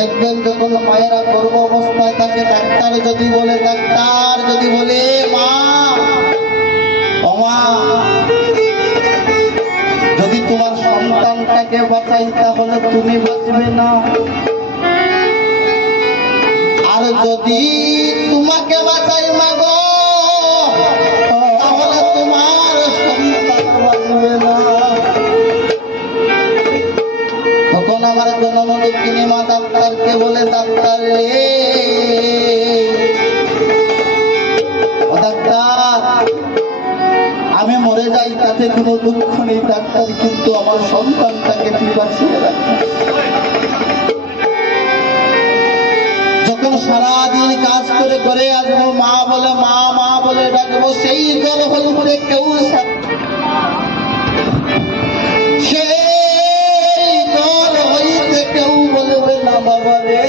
দেখবেন যখন মায়েরা গর্ভ অবস্থায় থাকে, ডাক্তার যদি বলে, ডাক্তার যদি বলে, মা যদি তোমার সন্তানটাকে বাঁচাই, তাহলে তুমি বাঁচবে না। আর যদি তোমাকে বাঁচাই মাগো জনমদুকিনী মা ডাক্তারকে বলে, ডাক্তার রে। ডাক্তার, আমি মরে যাই, তাতে কোনো দুঃখ নেই, ডাক্তার, কিন্তু আমার সন্তানটাকে বাঁচিয়ে রাখ। যখন সারাদিন কাজ করে করে আসব, মা বলে, মা মা বলে ডাকবো, সেই জল হলুদে কেউ বলবে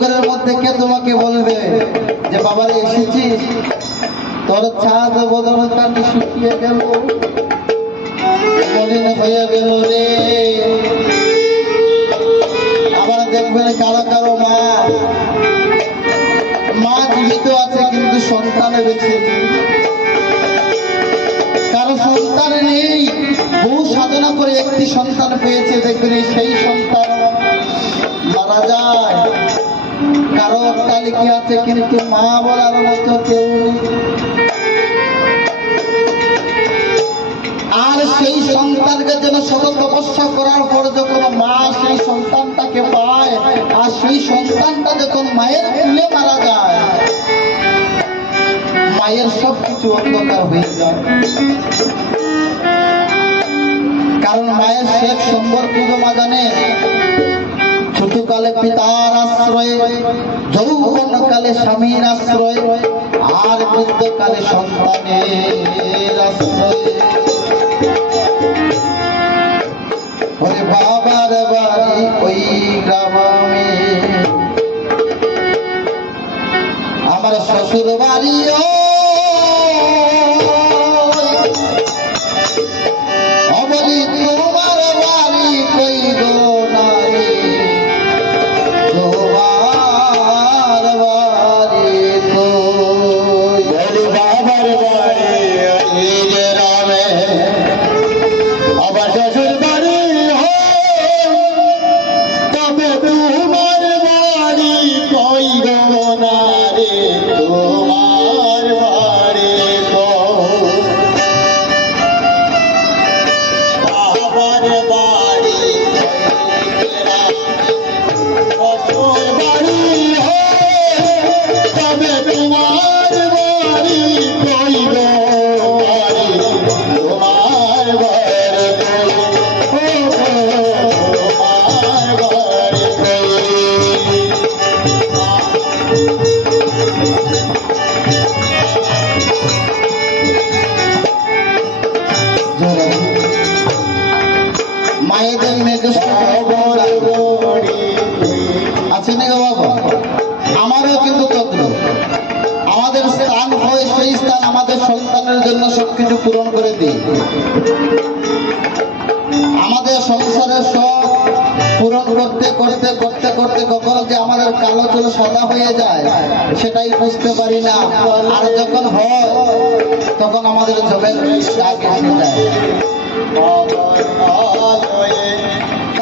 ঘরের মধ্যে কে তোমাকে বলবে যে, বাবারে, এসেছিস? তোর ছাদ বদল শুকিয়ে গেল? আবার দেখবেন কারও কারও মা মা জীবিত আছে কিন্তু সন্তান বেঁচে কারও সন্তান নেই, বহু সাধনা করে একটি সন্তান পেয়েছে, দেখবেন সেই সন্তান মারা যায়। কারও অট্টালিকা আছে কিন্তু মা বলার মতো কেউ আর সেই সন্তানকে যেন শত তপস্যা করার পর যখন মা সেই সন্তানটাকে পায়, আর সেই সন্তানটা যখন মায়ের কুলে মারা যায়, মায়ের সব কিছু অন্ধকার হয়ে যায়। কারণ মায়ের শেষ সম্পর্কিত মা জানে। ছোটকালে পিতার আশ্রয় যৌবন কালে স্বামীর আশ্রয়, আর বৃদ্ধকালে সন্তানের আশ্রয়। ওরে বাবার বাড়ি ওই গ্রামে। আমার শ্বশুর জন্য সবকিছু পূরণ করে দিই। আমাদের সংসারের সব পূরণ করতে করতে করতে করতে কখনো যে আমাদের কালো চুল সাদা হয়ে যায়? সেটাই বুঝতে পারি না। আর যখন হয়, তখন আমাদের এসে যায়।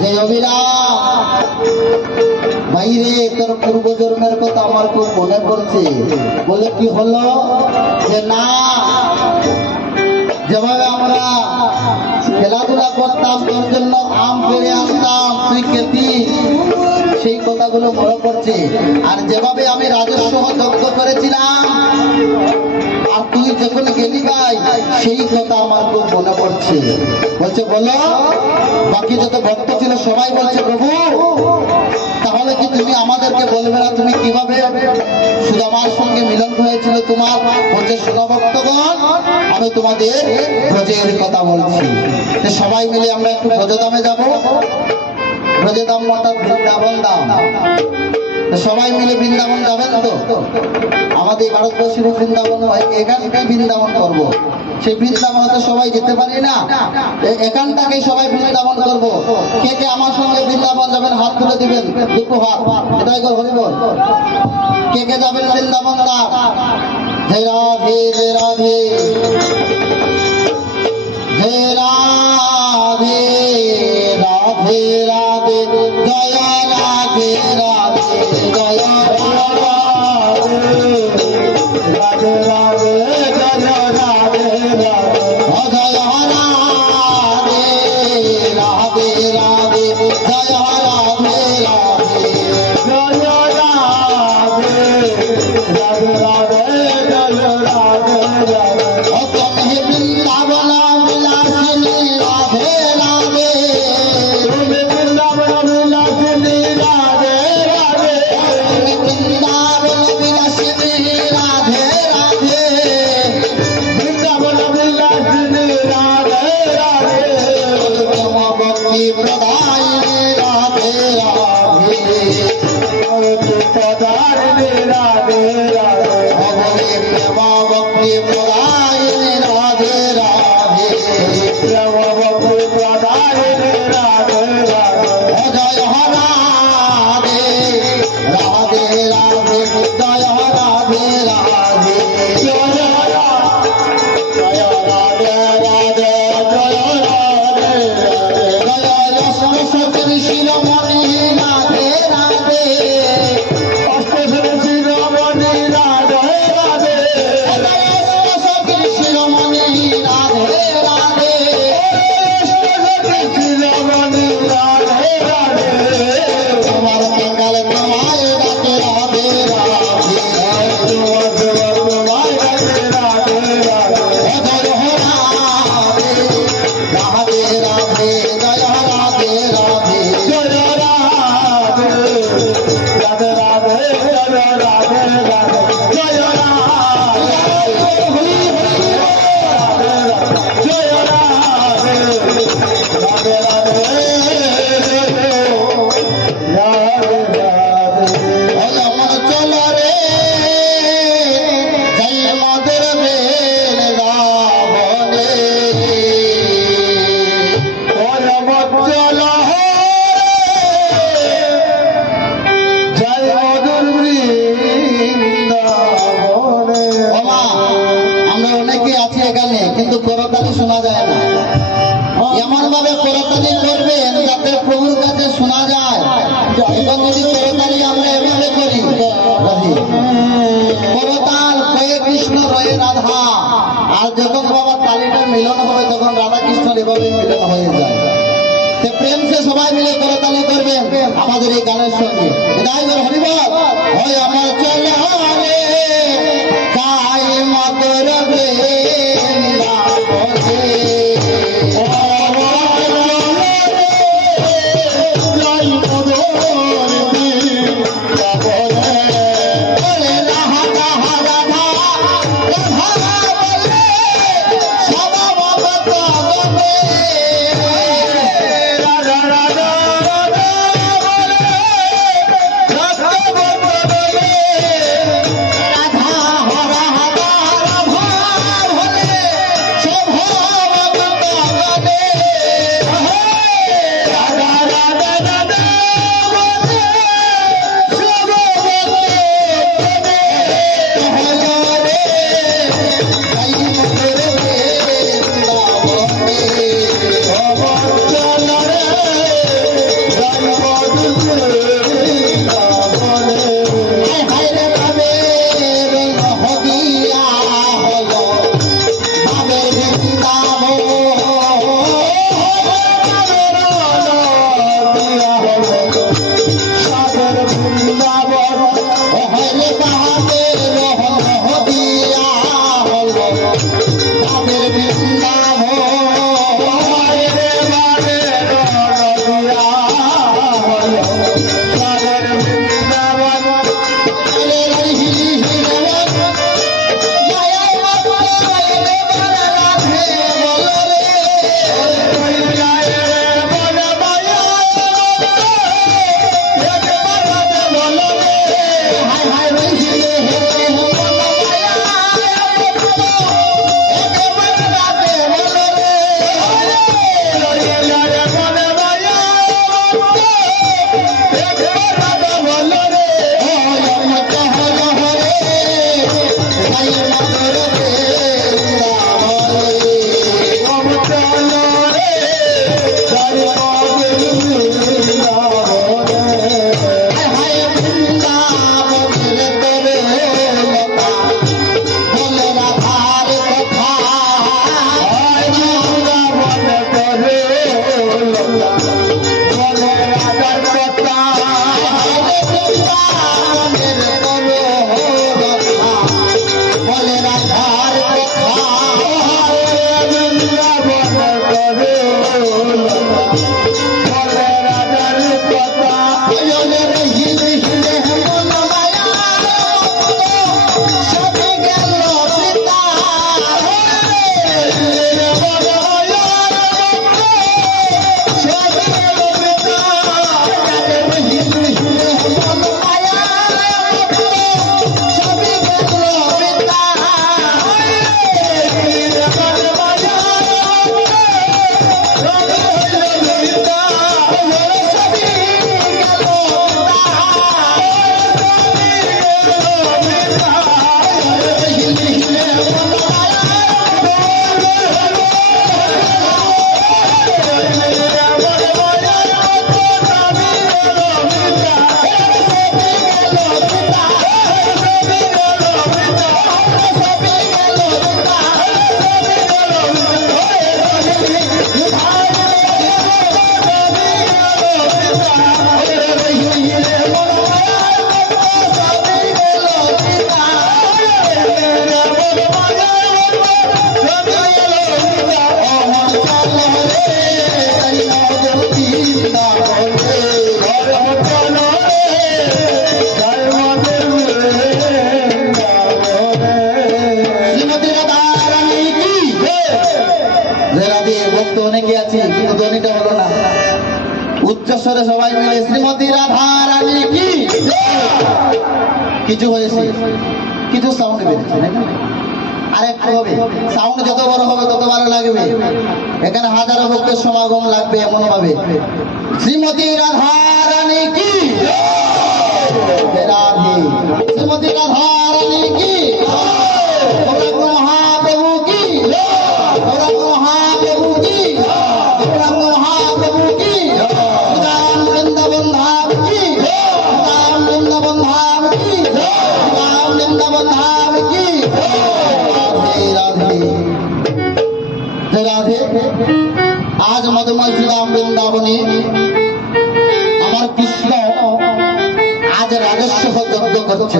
যে অবিরাম বাইরে তোর পূর্ব জন্মের কথা আমার খুব বলে কি হলো? যে না, যেভাবে আমরা খেলাধুলা করতাম, তোর জন্য আম পেরে আনতাম তুই খেতি। সেই কথাগুলো মনে পড়ছে। আর যেভাবে আমি রাজস্ব যজ্ঞ করেছিলাম তুই যখন গেলি ভাই? সেই কথা আমার খুব মনে পড়ছে বলছে, বলো, বাকি যত ভক্ত ছিল সবাই বলছে, প্রভু, তাহলে কি তুমি আমাদেরকে বলবে না তুমি কীভাবে? সুদামার সঙ্গে মিলন হয়েছিল তোমার বলছে সুদা ভক্তগণ, আমি তোমাদের ব্রজের কথা বলছি। সবাই মিলে আমরা একটু ব্রজদামে যাব। ব্রজদাম অর্থাৎ বৃন্দাবন দাম সবাই মিলে বৃন্দাবন যাবেন তো? আমাদের ভারতবর্ষের বৃন্দাবন এখানটাই বৃন্দাবন করব। সেই বৃন্দাবন তো সবাই যেতে পারি না। এখানটাকে সবাই বৃন্দাবন করব। কে কে আমার সঙ্গে বৃন্দাবন যাবেন, হাত তুলে দিবেন, দুটো হাত। এটাই কর হরিবল কে কে যাবেন বৃন্দাবন দা হে রাধে হে রাধে। হে রাধে রাধে রাধে। রাধে জয় প্রদায়িনী রাধে রাধে ভক্তি হয়ে যায়। তে প্রেমকে সবাই মিলে করতালি করবেন আমাদের এই গানের সঙ্গে। ড্রাইভার হরিবল হয় আমার চলে কাই মত রবে আরেকটু হবে। সাউন্ড যত বড় হবে, তত ভালো লাগবে। এখানে হাজারো ভক্তের সমাগম লাগবে এমন ভাবে শ্রীমতী রাধারানী কি? রাধে। শ্রীমতী রাধারানী কি? আজ মধুময় বৃন্দাবনে। আমার কৃষ্ণ আজ রাজস্ব যজ্ঞ করছে।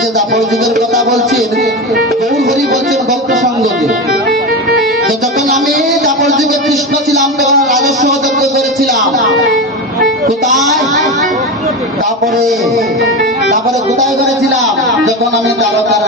এই দাপর যুগের কথা বলছেন হরি বলছেন ভক্ত সঙ্গকে। তো যখন আমি দাপর যুগে কৃষ্ণ ছিলাম, তখন রাজস্ব যজ্ঞ করেছিলাম। কোথায়? তারপরে তারপরে কোথায় করেছিলাম? যখন আমি তারকার